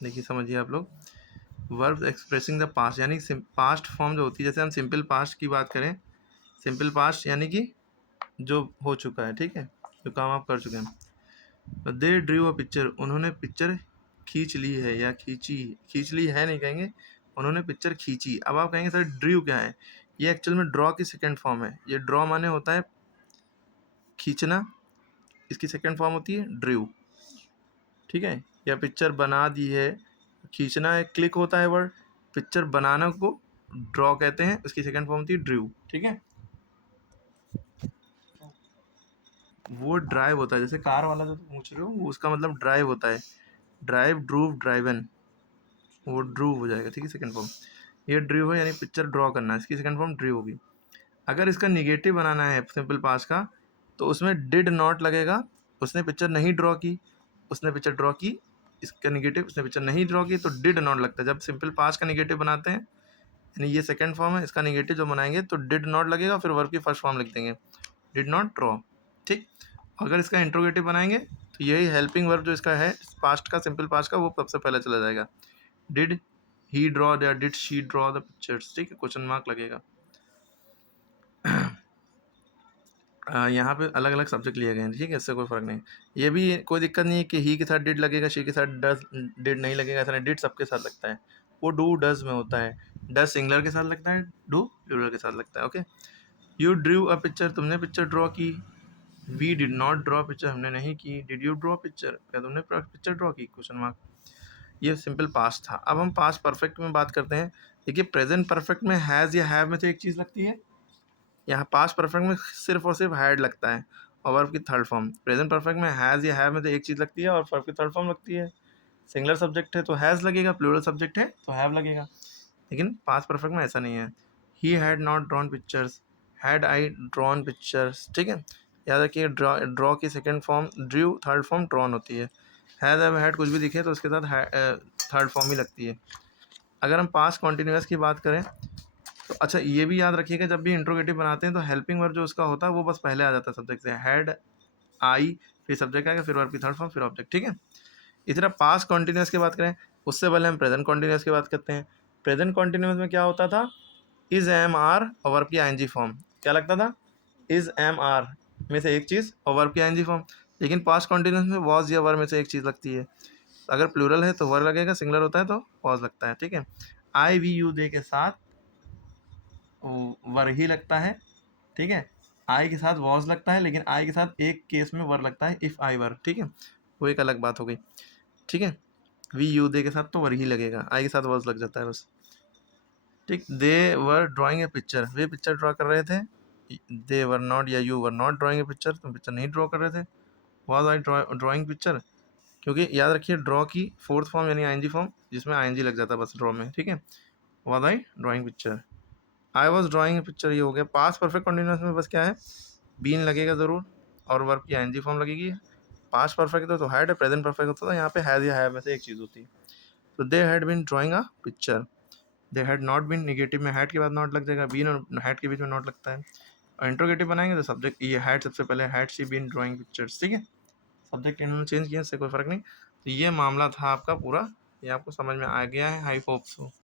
देखिए समझिए आप लोग, वर्ब एक्सप्रेसिंग द पास्ट यानी पास्ट फॉर्म जो होती है, जैसे हम सिंपल पास्ट की बात करें, सिंपल पास्ट यानी कि जो हो चुका है, ठीक है, जो काम आप कर चुके हैं। दे ड्रीव अ पिक्चर, उन्होंने पिक्चर खींच ली है या खींच ली है नहीं कहेंगे, उन्होंने पिक्चर खींची। अब आप कहेंगे सर ड्रीव क्या है, ये एक्चुअल में ड्रॉ की सेकेंड फॉर्म है। ये ड्रॉ माने होता है खींचना, इसकी सेकेंड फॉर्म होती है ड्रीव, ठीक है। या पिक्चर बना दी है, खींचना एक क्लिक होता है वर्ड, पिक्चर बनाना को ड्रॉ कहते हैं, उसकी सेकेंड फॉर्म होती है ड्रीव, ठीक है। वो ड्राइव होता है, जैसे कार वाला जो पूछ रहे हो वो उसका मतलब ड्राइव होता है, ड्राइव ड्रूव ड्राइवन, वो ड्रूव हो जाएगा, ठीक है, सेकंड फॉर्म। ये ड्रीव है यानी पिक्चर ड्रॉ करना है, इसकी सेकंड फॉर्म ड्रीव होगी। अगर इसका निगेटिव बनाना है सिंपल पास्ट का, तो उसमें डिड नॉट लगेगा, उसने पिक्चर नहीं ड्रॉ की, उसने पिक्चर ड्रॉ की, इसका निगेटिव उसने पिक्चर नहीं ड्रॉ की, तो डिड नॉट लगता है। जब सिंपल पास्ट का निगेटिव बनाते हैं, यानी ये सेकंड फॉर्म है, इसका निगेटिव जो बनाएंगे तो डिड नॉट लगेगा, फिर वर्ब की फर्स्ट फॉर्म लिख देंगे, डिड नॉट ड्रॉ, ठीक। अगर इसका इंट्रोगेटिव बनाएंगे तो यही हेल्पिंग वर्ब जो इसका है पास्ट का, सिंपल पास्ट का, वो सबसे पहले चला जाएगा। डिड ही ड्रॉ या did she draw the pictures, ठीक है, क्वेश्चन मार्क लगेगा। यहाँ पे अलग अलग सब्जेक्ट लिए गए हैं, ठीक है, इससे कोई फ़र्क नहीं। ये भी कोई दिक्कत नहीं है कि ही के साथ डिड लगेगा, शी के साथ डज डिड नहीं लगेगा, ऐसा नहीं, डिड सबके साथ लगता है, वो डू डज में होता है। डज सिंगुलर के साथ लगता है, डू प्लूरल के साथ लगता है, okay. You drew a picture, तुमने पिक्चर ड्रॉ की। We did not draw picture, हमने नहीं की। डिड यू ड्रॉ पिक्चर, क्या तुमने पिक्चर ड्रॉ की, क्वेश्चन मार्क। ये सिंपल पास्ट था। अब हम पास्ट परफेक्ट में बात करते हैं। देखिए प्रेजेंट परफेक्ट में हैज़ या हैव में से एक चीज़ लगती है, यहाँ पास्ट परफेक्ट में सिर्फ और सिर्फ हैड लगता है, और वर्ब की थर्ड फॉर्म। प्रेजेंट परफेक्ट में हैज़ या हैव में से एक चीज़ लगती है और वर्ब की थर्ड फॉर्म लगती है। सिंगुलर सब्जेक्ट है तो हैज़ लगेगा, प्लूरल सब्जेक्ट है तो हैव लगेगा। लेकिन पास्ट परफेक्ट में ऐसा नहीं है। He had not drawn pictures, had I drawn pictures, ठीक है। याद रखिए ड्रॉ की second form Drew, third form drawn होती है। हैज़ हैव हैड कुछ भी दिखे तो उसके साथ थर्ड फॉर्म ही लगती है। अगर हम पास्ट कॉन्टिन्यूस की बात करें तो अच्छा ये भी याद रखिएगा, जब भी इंट्रोगेटिव बनाते हैं तो हेल्पिंग वर्ब जो उसका होता है वो बस पहले आ जाता है सब्जेक्ट से, हैड आई, फिर सब्जेक्ट आएगा, फिर वर्ब की थर्ड फॉर्म, फिर ऑब्जेक्ट, ठीक है। इसी तरह पास्ट कॉन्टिन्यूस की बात करें, उससे पहले हम प्रेजेंट कॉन्टिन्यूस की बात करते हैं। प्रेजेंट कॉन्टिन्यूस में क्या होता था, इज एम आर और वर्ब की आईएनजी फॉर्म, क्या लगता था, इज एम आर में से एक चीज़ और वर्ब की आईएनजी फॉर्म। लेकिन पास्ट कॉन्टिन्यूस में वॉज या वर में से एक चीज़ लगती है। अगर प्लूरल है तो वर लगेगा, सिंगुलर होता है तो वॉज लगता है, ठीक है। आई वी यू दे के साथ वर ही लगता है, ठीक है। आई के साथ वॉज लगता है, लेकिन आई के साथ एक केस में वर लगता है, इफ़ आई वर, ठीक है, वो एक अलग बात हो गई, ठीक है। वी यू दे के साथ तो वर ही लगेगा, आई के साथ वॉज लग जाता है बस, ठीक। They were drawing a picture, वे पिक्चर ड्रॉ कर रहे थे। दे वर नॉट या you were not drawing a picture, तुम पिक्चर नहीं ड्रॉ कर रहे थे। वॉज आई ड्राइंग पिक्चर, क्योंकि याद रखिए ड्रॉ की फोर्थ फॉर्म यानी आईएनजी फॉर्म, जिसमें आईएनजी लग जाता है बस ड्रॉ में, ठीक है। Was I drawing picture, I was drawing picture, ये हो गया। पास्ट परफेक्ट कंटिन्यूस में बस क्या है, बीन लगेगा ज़रूर और वर्ब की आईएनजी फॉर्म लगेगी। पास्ट परफेक्ट तो हैड है, प्रेजेंट परफेक्ट होता था, यहाँ पे हैज़ या हैव में से एक चीज़ होती है। तो they had been drawing a picture, they had not been, negative में हैड के बाद नॉट लग जाएगा, बीन और हैड के बीच में नॉट लगता है। और इंट्रोगेटिव बनाएंगे तो सब्जेक्ट ये हैड सबसे पहले, had she been drawing pictures, ठीक है। सब्जेक्ट इन्होंने चेंज किया, इससे कोई फ़र्क नहीं। तो ये मामला था आपका पूरा, ये आपको समझ में आ गया है, आई होप सो।